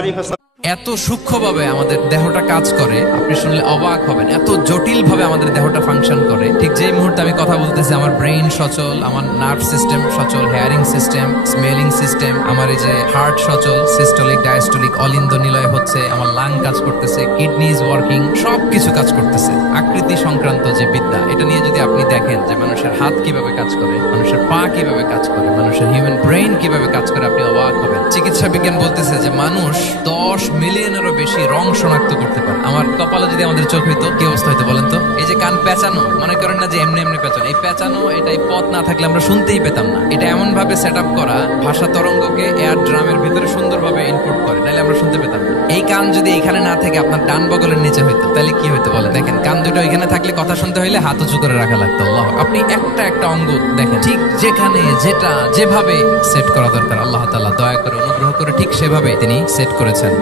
عليه وسلم এত সূক্ষ্মভাবে আমাদের দেহটা কাজ করে, আপনি শুনলে অবাক হবেন। এত জটিলভাবে আমাদের দেহটা ফাংশন করে। ঠিক যেই মুহূর্তে আমি কথা বলতেছি, আমার ব্রেইন সচল, আমার নার্ভ সিস্টেম সচল, হেয়ারিং সিস্টেম, স্মেলিং সিস্টেম, আমার এই যে হার্ট সচল, সিস্টোলিক ডায়াস্টোলিক অলিন্দ নিলয় হচ্ছে, আমার লাং কাজ করতেছে, কিডনি ইজ ওয়ার্কিং, সবকিছু কাজ করতেছে। আকৃতি সংক্রান্ত যে বিদ্যা, এটা নিয়ে যদি আপনি দেখেন যে মানুষের হাত কিভাবে কাজ করে, মানুষের পা কিভাবে কাজ করে, মানুষের হিউম্যান ব্রেইন কিভাবে কাজ করে, আপনি অবাক হবেন। চিকিৎসা বিজ্ঞান বলতেছে যে মানুষ 10 মিলিয়নেরও বেশি রং শনাক্ত করতে পারে। আমার কপালে যদি আমাদের চোখ হইতো, কি অবস্থা হইতো বলেন তো? এই যে কান পেঁচানো, মনে করেন না যে এমনি এমনি পেঁচানো, এই পেঁচানো, এটাই পথ না থাকলে আমরা শুনতেই পেতাম না। এটা এমন ভাবে সেট আপ করা, ভাষা তরঙ্গকে এয়ার ড্রামের ভিতরে সুন্দরভাবে ইনপুট করে, নাহলে আমরা শুনতে পেতাম না। এই কান যদি এখানে না থেকে আপনার ডান বগলের নিচে হইতো, তাহলে কি হইতো বলেন? দেখেন, কান দুটো এখানে থাকলে কথা শুনতে হইলে হাত উঁচু করে রাখা লাগতো। আল্লাহ, আপনি একটা একটা অঙ্গ দেখেন, ঠিক যেখানে যেটা যেভাবে সেট করা দরকার, আল্লাহ তাআলা দয়া করে অনুগ্রহ করে ঠিক সেভাবে তিনি সেট করেছেন।